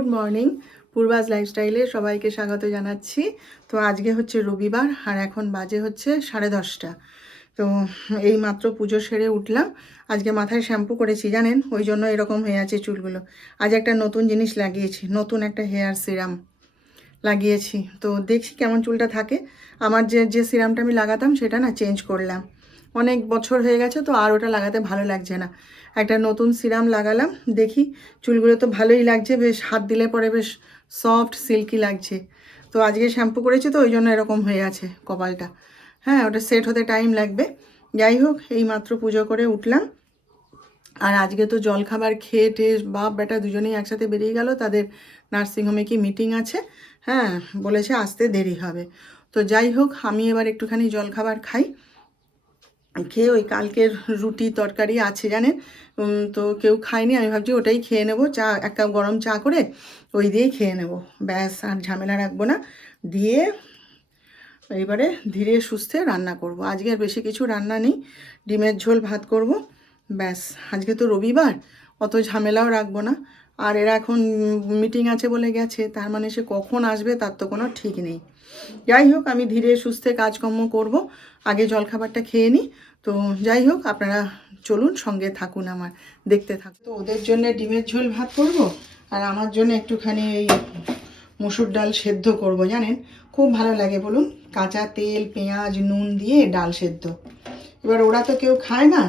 Good morning, পূর্বাজ লাইফস্টাইলে সবাইকে স্বাগত জানাচ্ছি। তো আজকে হচ্ছে রবিবার আর এখন বাজে হচ্ছে 10:30। তো এই মাত্র পুজো সেরে উঠলাম। আজকে মাথায় শ্যাম্পু করেছি জানেন, ওই জন্য এরকম হয়ে আছে চুলগুলো। আজ একটা নতুন জিনিস লাগিয়েছি, নতুন একটা হেয়ার সিরাম লাগিয়েছি। তো দেখছি কেমন চুলটা থাকে। আমার যে সিরামটা আমি লাগাতাম সেটা না চেঞ্জ করলাম, অনেক বছর হয়ে গেছে, তো আর ওটা লাগাতে ভালো লাগছে না। একটা নতুন সিরাম লাগালাম, দেখি চুলগুলো তো ভালোই লাগছে, বেশ হাত দিলে পরে বেশ সফট সিল্কি লাগছে। তো আজকে শ্যাম্পু করেছি তো ওই জন্য এরকম হয়ে আছে কপালটা। হ্যাঁ, ওটা সেট হতে টাইম লাগবে। যাই হোক, এই মাত্র পুজো করে উঠলাম। আর আজকে তো জলখাবার খেয়ে টেয়ে বাপ বেটা দুজনেই একসাথে বেরিয়ে গেল, তাদের নার্সিংহোমে কি মিটিং আছে। হ্যাঁ, বলেছে আসতে দেরি হবে। তো যাই হোক, আমি এবার একটুখানি জলখাবার খাই। খেয়ে ওই কালকের রুটি তরকারি আছে জানেন, তো কেউ খায়নি, আমি ভাবছি ওটাই খেয়ে নেবো। চা, এক কাপ গরম চা করে ওই দিয়েই খেয়ে নেবো, ব্যাস আর ঝামেলা রাখবো না। দিয়ে এবারে ধীরে সুস্থে রান্না করব। আজকে আর বেশি কিছু রান্না নেই, ডিমের ঝোল ভাত করব, ব্যাস। আজকে তো রবিবার, অত ঝামেলাও রাখবো না। আর এরা এখন মিটিং আছে বলে গেছে, তার মানে সে কখন আসবে তার তো কোনো ঠিক নেই। যাই হোক, আমি ধীরে সুস্থে কাজকর্ম করব, আগে জলখাবারটা খেয়ে নিই। তো যাই হোক, আপনারা চলুন সঙ্গে থাকুন, আমার দেখতে থাকুন। তো ওদের জন্য ডিমের ঝোল ভাত করব, আর আমার জন্য একটুখানি এই মসুর ডাল সেদ্ধ করব জানেন, খুব ভালো লাগে বলুন, কাঁচা তেল পেঁয়াজ নুন দিয়ে ডাল সেদ্ধ। এবার ওরা তো কেউ খায় না,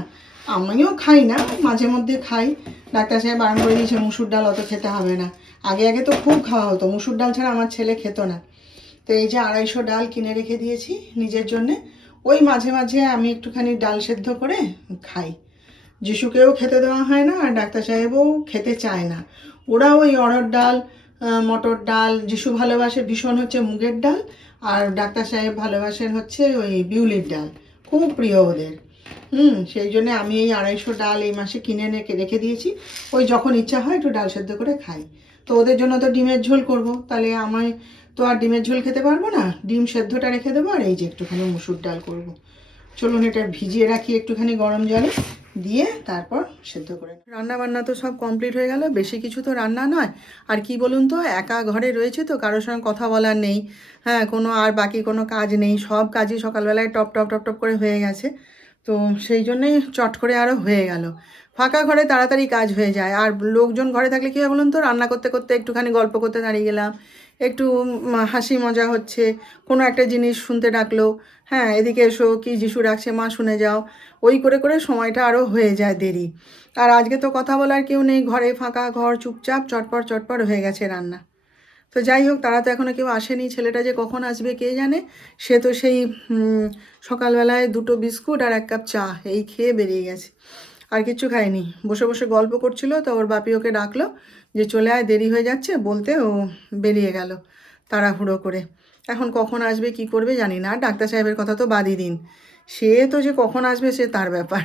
আমিও খাই না, মাঝে মধ্যে খাই। ডাক্তার সাহেব বারণ করে দিয়েছে মুসুর ডাল অত খেতে হবে না। আগে আগে তো খুব খাওয়া হতো, মুসুর ডাল ছাড়া আমার ছেলে খেত না। তো এই যে 250 ডাল কিনে রেখে দিয়েছি নিজের জন্যে, ওই মাঝে মাঝে আমি একটুখানি ডাল সেদ্ধ করে খাই। যিশুকেও খেতে দেওয়া হয় না, আর ডাক্তার সাহেবও খেতে চায় না। ওরা ওই অড়হর ডাল, মটর ডাল, যিশু ভালোবাসে ভীষণ হচ্ছে মুগের ডাল, আর ডাক্তার সাহেব ভালোবাসেন হচ্ছে ওই বিউলির ডাল, খুব প্রিয় ওদের। সেই জন্য আমি এই 250 ডাল এই মাসে কিনে রেখে দিয়েছি। ওই যখন ইচ্ছা হয় একটু ডাল সেদ্ধ করে খাই। তো ওদের জন্য তো ডিমের ঝোল করব, তাহলে আমি তো আর ডিমের ঝোল খেতে পারবো না, ডিম সেদ্ধটা রেখে দেবো, আর এই যে একটুখানি মুসুর ডাল করব। চলুন এটা ভিজিয়ে রাখি একটুখানি গরম জলে, দিয়ে তারপর সেদ্ধ করে। রান্না বান্না তো সব কমপ্লিট হয়ে গেল, বেশি কিছু তো রান্না নয়। আর কি বলুন তো, একা ঘরে রয়েছে তো কারোর সঙ্গে কথা বলার নেই। হ্যাঁ, কোনো আর বাকি কোনো কাজ নেই, সব কাজই সকালবেলায় টপ টপ টপ টপ করে হয়ে গেছে। তো সেই জন্যেই চট করে আরও হয়ে গেল। ফাঁকা ঘরে তাড়াতাড়ি কাজ হয়ে যায়, আর লোকজন ঘরে থাকলে কী হয় বলুন তো, রান্না করতে করতে একটুখানি গল্প করতে দাঁড়িয়ে গেলাম, একটু হাসি মজা হচ্ছে, কোনো একটা জিনিস শুনতে ডাকলো, হ্যাঁ এদিকে এসো, কি যিশু ডাকছে মা শুনে যাও, ওই করে করে সময়টা আরও হয়ে যায় দেরি। আর আজকে তো কথা বলার কেউ নেই, ঘরে ফাঁকা ঘর, চুপচাপ চটপট চটপট হয়ে গেছে রান্না। তো যাই হোক, তারা তো এখনও কেউ আসেনি, ছেলেটা যে কখন আসবে কে জানে। সে তো সেই সকালবেলায় 2টো বিস্কুট আর 1 কাপ চা এই খেয়ে বেরিয়ে গেছে, আর কিচ্ছু খায়নি। বসে বসে গল্প করছিল, তো ওর বাপি ওকে ডাকলো যে চলে আয়, দেরি হয়ে যাচ্ছে বলতে ও বেরিয়ে গেল তাড়াহুড়ো করে। এখন কখন আসবে কি করবে জানি না, আর ডাক্তার সাহেবের কথা তো বাদই দিন, সে তো যে কখন আসবে সে তার ব্যাপার।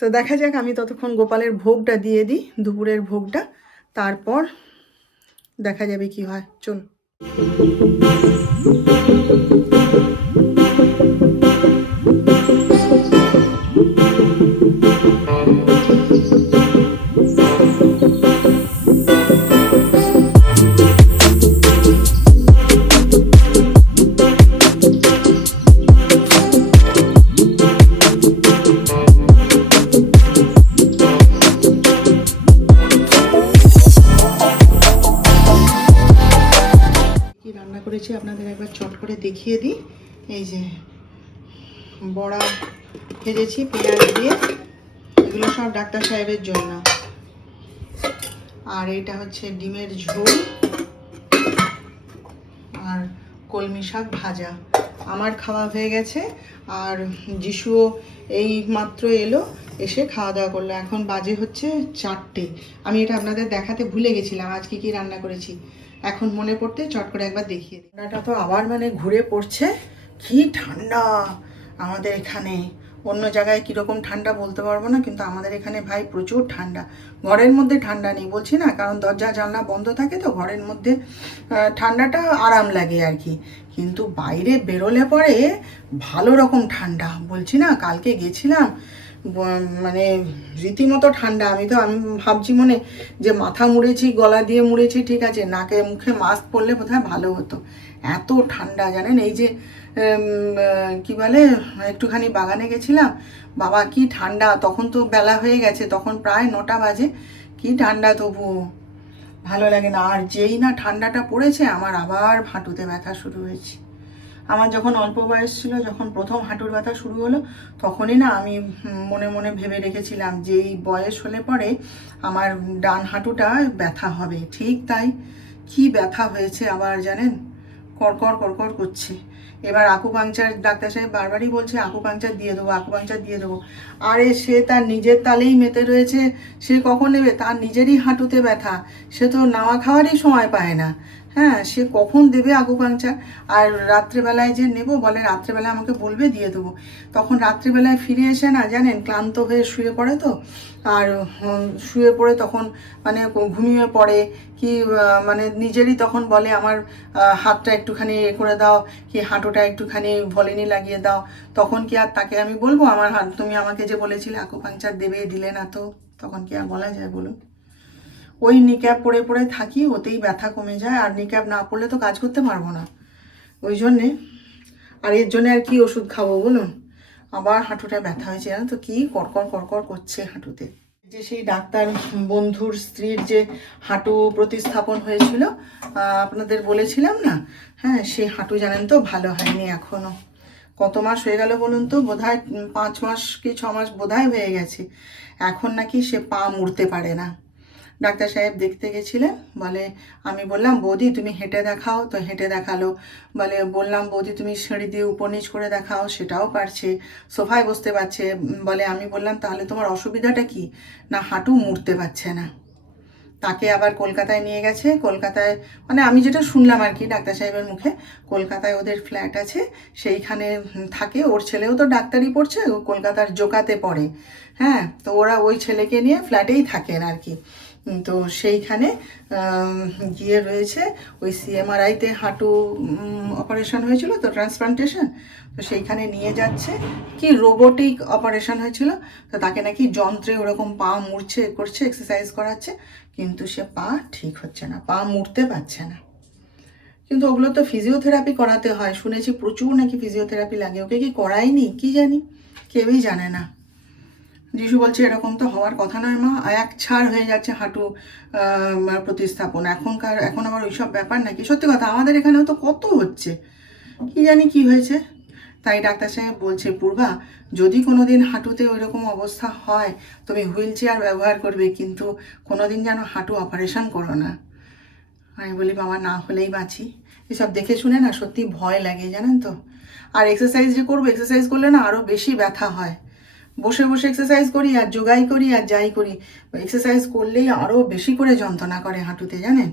তো দেখা যাক, আমি ততক্ষণ গোপালের ভোগটা দিয়ে দিই, দুপুরের ভোগটা, তারপর দেখা যাবে কি হয়। চল। করেছি আপনাদের একবার চট করে দেখিয়ে দিই। এই যে বড়া ভেজেছি পেঁয়াজ দিয়ে, এগুলো সব ডাক্তার সাহেবের জন্য। আর এটা হচ্ছে ডিমের ঝোল আর কলমি শাক ভাজা। আমার খাওয়া হয়ে গেছে, আর যিশুও এই মাত্র এলো, এসে খাওয়া দাওয়া করলো। এখন বাজে হচ্ছে 4টে। আমি এটা আপনাদের দেখাতে ভুলে গেছিলাম আজকে কি রান্না করেছি, এখন মনে পড়তে চট করে একবার দেখিয়ে দিই। ঠান্ডাটা তো আবার মানে ঘুরে পড়ছে, কি ঠান্ডা আমাদের এখানে। অন্য জায়গায় কীরকম ঠান্ডা বলতে পারবো না, কিন্তু আমাদের এখানে ভাই প্রচুর ঠান্ডা। ঘরের মধ্যে ঠান্ডা নেই বলছি না, কারণ দরজা জানলা বন্ধ থাকে, তো ঘরের মধ্যে ঠান্ডাটা আরাম লাগে আর কি। কিন্তু বাইরে বেরোলে পরে ভালো রকম ঠান্ডা, বলছি না। কালকে গেছিলাম মানে রীতিমতো ঠান্ডা। আমি ভাবছি মনে যে মাথা মুড়েছি, গলা দিয়ে মুড়েছি, ঠিক আছে, নাকে মুখে মাস্ক পরলে বোধহয় ভালো হতো, এত ঠান্ডা জানেন। এই যে কি বলে, একটুখানি বাগানে গেছিলাম, বাবা কি ঠান্ডা, তখন তো বেলা হয়ে গেছে, তখন প্রায় 9টা বাজে, কি ঠান্ডা, তবুও ভালো লাগে না। আর যেই না ঠান্ডাটা পড়েছে আমার আবার হাঁটুতে ব্যথা শুরু হয়েছে। আমার যখন অল্প বয়স ছিল, যখন প্রথম হাঁটুর ব্যথা শুরু হলো, তখনই না আমি মনে মনে ভেবে রেখেছিলাম যে এই বয়স হলে পরে আমার ডান হাঁটুটা ব্যথা হবে। ঠিক তাই, কি ব্যথা হয়েছে আবার জানেন, কড়কড় কড়কড় করছে। এবার আকুপাংচার ডাক্তার সাহেব বারবারই বলছে আকুপাংচার দিয়ে দেবো, আকুপাংচার দিয়ে দেবো। আরে সে তার নিজের তালেই মেতে রয়েছে, সে কখন নেবে, তার নিজেরই হাঁটুতে ব্যথা, সে তো নাওয়া খাওয়ারই সময় পায় না। হ্যাঁ, সে কখন দেবে আকুপাংচার? আর রাত্রেবেলায় যে নেব, বলে রাত্রেবেলা আমাকে বলবে, দিয়ে দেবো। তখন রাত্রেবেলায় ফিরে এসে না জানেন, ক্লান্ত হয়ে শুয়ে পড়ে তো, আর শুয়ে পড়ে তখন মানে ঘুমিয়ে পড়ে কি, মানে নিজেরই তখন বলে আমার হাতটা একটুখানি এ করে দাও, কি হাঁটুটা একটুখানি ভলিনি লাগিয়ে দাও। তখন কি আর তাকে আমি বলবো আমার হাত, তুমি আমাকে যে বলেছিলে আকুপাংচার দেবে, দিলে না তো, তখন কি আর বলা যায় বলুন? ওই নিক্যাপ পরে পরে থাকি, ওতেই ব্যথা কমে যায়, আর নিক্যাপ না পড়লে তো কাজ করতে পারবো না, ওই জন্যে। আর এর জন্য আর কি ওষুধ খাবো বলুন? আবার হাঁটুটা ব্যথা হয়েছে, জানো তো, কি কড়কড় কড়কড় করছে হাঁটুতে। যে সেই ডাক্তার বন্ধুর স্ত্রীর যে হাঁটু প্রতিস্থাপন হয়েছিল, আপনাদের বলেছিলাম না, হ্যাঁ, সে হাঁটু জানেন তো ভালো হয়নি এখনও। কত মাস হয়ে গেল বলুন তো, বোধহয় 5 মাস কি 6 মাস বোধহয় হয়ে গেছে। এখন নাকি সে পা মুড়তে পারে না। ডাক্তার সাহেব দেখতে গেছিলেন, বলে, আমি বললাম বৌদি তুমি হেঁটে দেখাও, তো হেঁটে দেখালো। বললাম বৌদি তুমি সিঁড়ি দিয়ে উপর নিচ করে দেখাও, সেটাও পারছে, সোফায় বসতে পারছে। বলে, আমি বললাম তাহলে তোমার অসুবিধাটা কি? না, হাঁটু মুড়তে পারছে না। তাকে আবার কলকাতায় নিয়ে গেছে। কলকাতায় মানে আমি যেটা শুনলাম আর কি ডাক্তার সাহেবের মুখে, কলকাতায় ওদের ফ্ল্যাট আছে, সেইখানে থাকে। ওর ছেলেও তো ডাক্তারি পড়ছে, ও কলকাতার জোকাতে পড়ে। হ্যাঁ, তো ওরা ওই ছেলেকে নিয়ে ফ্ল্যাটেই থাকেন আর কি। তো সেইখানে গিয়ে রয়েছে, ওই সিএমআরআইতে হাঁটু অপারেশন হয়েছিল তো, ট্রান্সপ্লান্টেশন, তো সেইখানে নিয়ে যাচ্ছে। কি রোবোটিক অপারেশন হয়েছিল, তো তাকে নাকি যন্ত্রে ওরকম পা মুড়ছে করছে, এক্সারসাইজ করাচ্ছে, কিন্তু সে পা ঠিক হচ্ছে না, পা মুড়তে পারছে না। কিন্তু ওগুলো তো ফিজিওথেরাপি করাতে হয়, শুনেছি প্রচুর নাকি ফিজিওথেরাপি লাগে। ওকে কি করায়নি কি জানি, কেউই জানে না। যিশু বলছে এরকম তো হওয়ার কথা নয় মা, এক ছাড় হয়ে যাচ্ছে হাঁটু প্রতিস্থাপন এখন আবার ওইসব ব্যাপার নাকি। সত্যি কথা, আমাদের এখানেও তো কত হচ্ছে, কি জানি কি হয়েছে। তাই ডাক্তার সাহেব বলছে, পূর্বা যদি কোনো দিন হাঁটুতে ওইরকম অবস্থা হয়, তুমি হুইল চেয়ার ব্যবহার করবে, কিন্তু কোনো দিন যেন হাঁটু অপারেশন করো না। আমি বলি বাবা না হলেই বাঁচি। এসব দেখে শুনে না সত্যি ভয় লাগে জানেন তো। আর এক্সারসাইজ যে করবো, এক্সারসাইজ করলে না আরও বেশি ব্যথা হয়। বসে বসে এক্সারসাইজ করি আর যোগাই করি আর যাই করি, এক্সারসাইজ করলেই আরও বেশি করে যন্ত্রণা করে হাঁটুতে জানেন।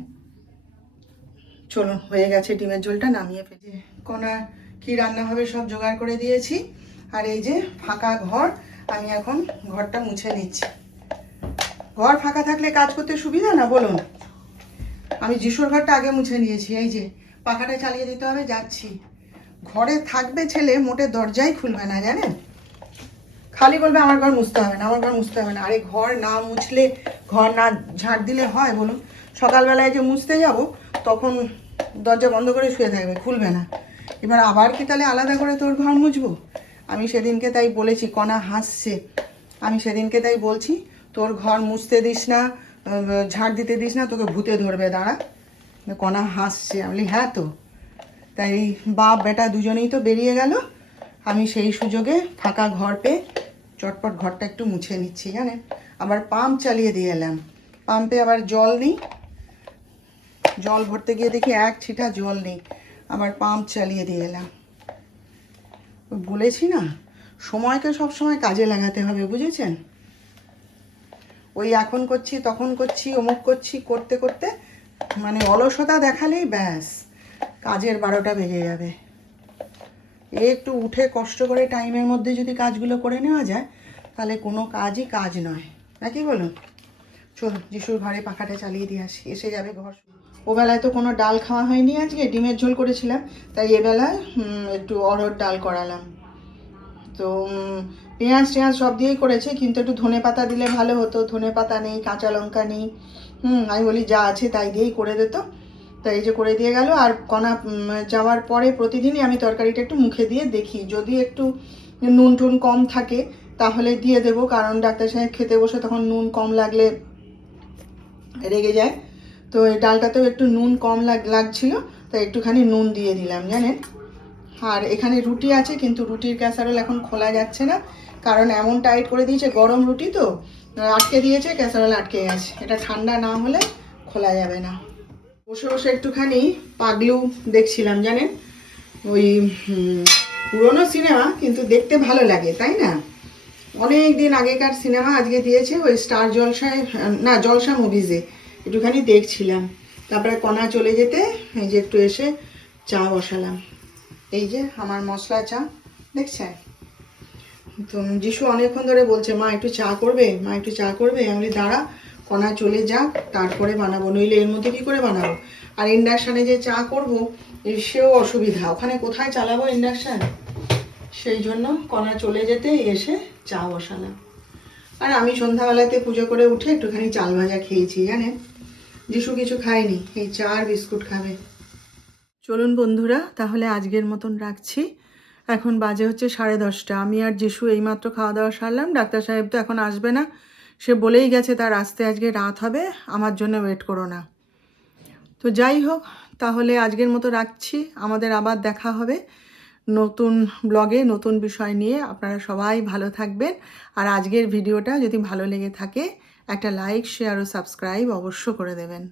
চলুন, হয়ে গেছে ডিমের ঝোলটা, নামিয়ে ফেলি। কোনা কি রান্না হবে সব জোগাড় করে দিয়েছি। আর এই যে ফাঁকা ঘর, আমি এখন ঘরটা মুছে নিচ্ছি। ঘর ফাঁকা থাকলে কাজ করতে সুবিধা না বলুন। আমি যিশুর ঘরটা আগে মুছে নিয়েছি, এই যে পাখাটা চালিয়ে দিতে হবে, যাচ্ছি। ঘরে থাকবে ছেলে, মোটে দরজাই খুলবে না জানেন, খালি বলবে আমার ঘর মুছতে হবে না, আমার ঘর মুছতে হবে না। আরে ঘর না মুছলে, ঘর না ঝাঁট দিলে হয় বলুন? সকালবেলায় যে মুছতে যাব, তখন দরজা বন্ধ করে শুয়ে থাকবে, খুলবে না। এবার আবার কি তাহলে আলাদা করে তোর ঘর মুছবো? আমি সেদিনকে তাই বলেছি, কণা হাসছে, আমি সেদিনকে তাই বলছি তোর ঘর মুছতে দিস না, ঝাঁট দিতে দিস না, তোকে ভূতে ধরবে, দাঁড়া। কণা হাসছে, আমি বলি হ্যাঁ তো। তাই বাপ বেটা দুজনেই তো বেরিয়ে গেল, আমি সেই সুযোগে ফাঁকা ঘর পেয়ে চটপট ঘরটা একটু মুছে নিচ্ছি জানেন। আবার পাম্প চালিয়ে দিয়ে এলাম, পাম্পে আবার জল নেই, জল ভরতে গিয়ে দেখি এক ছিটা জল নেই, আবার পাম্প চালিয়ে দিয়ে এলাম। বলেছি না, সময়কে সব সময় কাজে লাগাতে হবে, বুঝেছেন? ওই এখন করছি তখন করছি অমুক করছি করতে করতে মানে অলসতা দেখালেই ব্যাস কাজের 12টা বেজে যাবে। একটু উঠে কষ্ট করে টাইমের মধ্যে যদি কাজগুলো করে নেওয়া যায়, তাহলে কোনো কাজই কাজ নয়, নাকি বলুন? চলুন যিশুর ঘরে পাখাটা চালিয়ে দিয়ে আসি, এসে যাবে ঘর। ওবেলায় তো কোনো ডাল খাওয়া হয়নি, আজকে ডিমের ঝোল করেছিলাম, তাই এবেলায় একটু অড়হর ডাল করালাম। তো পেঁয়াজ টেঁয়াজ সব দিয়েই করেছে, কিন্তু একটু ধনে পাতা দিলে ভালো হতো। ধনে পাতা নেই, কাঁচা লঙ্কা নেই। আমি বলি যা আছে তাই দিয়েই করে দিত। তো এই যে করে দিয়ে গেল। আর কণা যাওয়ার পরে প্রতিদিনই আমি তরকারিটা একটু মুখে দিয়ে দেখি, যদি একটু নুন টুন কম থাকে তাহলে দিয়ে দেবো, কারণ ডাক্তার সাহেব খেতে বসে তখন নুন কম লাগলে রেগে যায়। তো এই ডালটাতেও একটু নুন কম লাগছিল, তো একটুখানি নুন দিয়ে দিলাম জানেন। আর এখানে রুটি আছে, কিন্তু রুটির ক্যাসারোল এখন খোলা যাচ্ছে না, কারণ এমন টাইট করে দিয়েছে, গরম রুটি তো আটকে দিয়েছে, ক্যাসারোল আটকে গেছে। এটা ঠান্ডা না হলে খোলা যাবে না। বসে বসে একটুখানি পাগলু দেখছিলাম জানেন। ওই পুরোনো সিনেমা, কিন্তু দেখতে ভালো লাগে তাই না। অনেক দিন আগেকার সিনেমা আজকে দিয়েছে ওই স্টার জলসায়, না জলসা মুভিজে একটুখানি দেখছিলাম। তারপরে কণা চলে যেতে এই যে একটু এসে চা বসালাম। এই যে আমার মশলা চা দেখছেন। তো যিশু অনেকক্ষণ ধরে বলছে মা একটু চা করবে, মা একটু চা করবে। আমি বলি দাঁড়া, কণা চলে যাক তারপরে বানাবো, নইলে এর মধ্যে কী করে বানাবো। আর ইন্ডাকশানে যে চা করবো সেও অসুবিধা, ওখানে কোথায় চালাবো ইন্ডাকশান। সেই জন্য কণা চলে যেতে এসে চা বসালাম। আর আমি সন্ধ্যাবেলাতে পুজো করে উঠে একটুখানি চাল ভাজা খেয়েছি জানেন। যিশু কিছু খায়নি, এই চা আর বিস্কুট খাবে। চলুন বন্ধুরা, তাহলে আজকের মতন রাখছি। এখন বাজে হচ্ছে 10:30। আমি আর যিশু এইমাত্র খাওয়া দাওয়া সারলাম। ডাক্তার সাহেব তো এখন আসবে না, সে বলেই গেছে তার আসতে আজকে রাত হবে, আমার জন্য ওয়েট করো না। তো যাই হোক, তাহলে আজকের মতো রাখছি। আমাদের আবার দেখা হবে নতুন ব্লগে, নতুন বিষয় নিয়ে। আপনারা সবাই ভালো থাকবেন। আর আজকের ভিডিওটা যদি ভালো লেগে থাকে একটা লাইক, শেয়ার ও সাবস্ক্রাইব অবশ্য করে দেবেন।